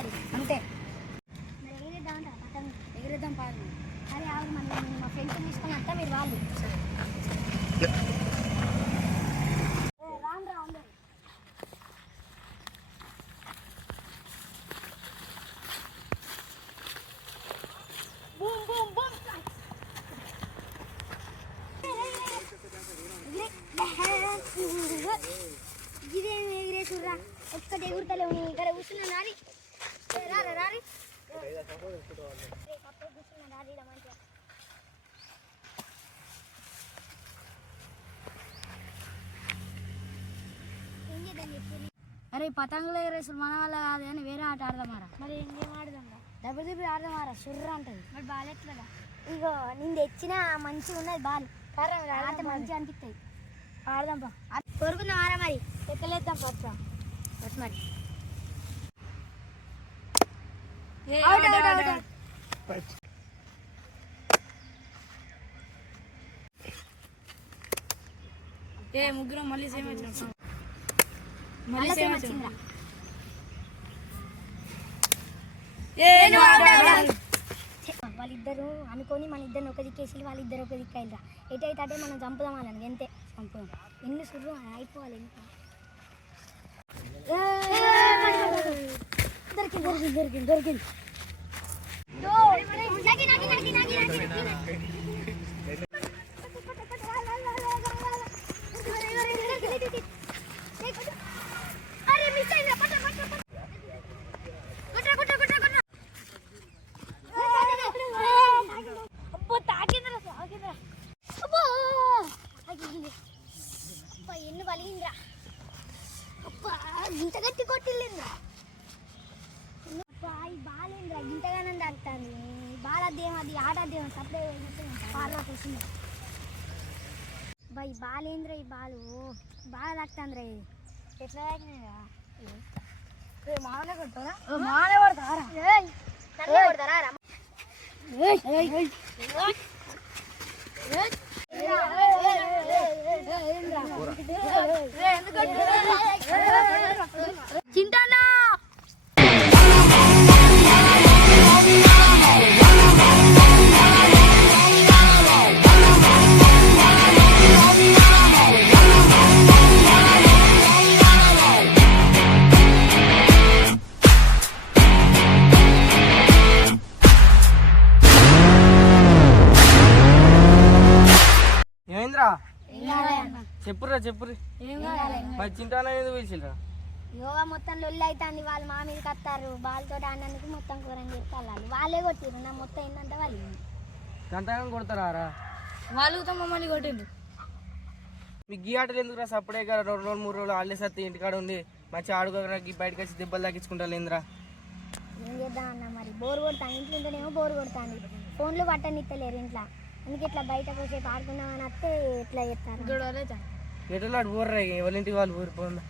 మరి అంతే. మరి ఎగిరేద్దాం అంటారా పతంగి? ఎగిరేద్దాం పాడు. అరే ఆవిడ మన మా ఫ్రెండ్స్ తీసుకొని వస్తా, మీరు వాళ్ళు రాండ్రా అందరు. Boom boom boom. ఇదేం ఎగిరేసుర్రా, ఒక్కటి ఎగురుతలేవు. నువ్వు ఇక్కడ కూర్చున్నా రారి రారా రారి కూర్చున్నా రారి మంచిగా. ఏం చేద్దాం చెప్పు. అరే పతంగులు ఎగరేసుడు మన వల్ల కాదు కానీ వేరే ఆట ఆడదామారా. మరి ఇంకేం ఆడదాం? డబ్బులు తిప్పి ఆడదామారా, సుర్ర అంటది. మరి బాల్ ఎట్లా? ఇగో నేను తెచ్చిన మంచిగా ఉన్నది బాల్, ఆట మంచిగా అనిపిస్తుంది. ఆడదాం బా. కొరుకుందాం ఆరా మరి, ఎక్కలేద్దాం ఫస్ట్ మరి. ముగ్గురం మళ్ళీ సేమ్ వచ్చిన వాళ్ళిద్దరు అనుకొని మన ఇద్దరిని ఒక దిక్కేసి వాళ్ళిద్దరు ఒక దిక్కు అయిందా. ఎటైతే అంటే మనం చంపుదాం అన్నాను, ఎంతే చంపుదాం. ఎన్ని సుర్రు అయిపోవాలి. దొరికింది దొరికింది దొరికింది. ఎన్ని పలిగిందిరా, ఇంత గట్టి కొట్టిల్లిందిరా. ఈ బాలేంద్రా ఇంతగానే తాకుతాను. బాలదేం అది ఆడదేమో సప్లై పార్లా కూర్చుంది. ఈ బాలేంద్ర, ఈ బాలు బాగా తాకుతాంద్రా. ఇది ఎట్లా తాకినా మామనే కొడతారా? మామనే కొడతారా? కొడతారా? చింటానా చెప్పురా చెప్పురి. మరి చింటానా ఎందుకు పిలిచిరా? యోగా మొత్తం లొల్లి అవుతుంది. వాళ్ళు మా మీదకి వస్తారు. బాల్తో ఆడినందుకు మొత్తం కూరని చెప్తారు. వాళ్ళే కొట్టిరు. నా మొత్తం ఏంటంటే వాళ్ళు గంటగా కొడతారా? వాళ్ళతో మమ్మల్ని కొట్టిండు. మీకు గీ ఆటలు ఎందుకురా? సప్పుడే కదా 2 రోజులు 3 రోజులు ఆడలే సత్తి ఇంటికాడ ఉండి మంచిగా ఆడుకోకి బయటకు వచ్చి దెబ్బలు తగ్గించుకుంటారు ఏంద్రా? ఏం చేద్దాం అన్న మరి, బోర్ కొడతాను. ఇంట్లో ఉంటేనేమో బోర్ కొడతాను. ఫోన్లు పట్టనిస్తలేరు ఇంట్లో. అందుకే ఇట్లా బయటకు వచ్చి ఆడుకుందామని వస్తే ఎట్లా చేస్తారు? ఎట్లా బోర్రా? ఎవరింటికి వాళ్ళు ఊరిపోయిందా?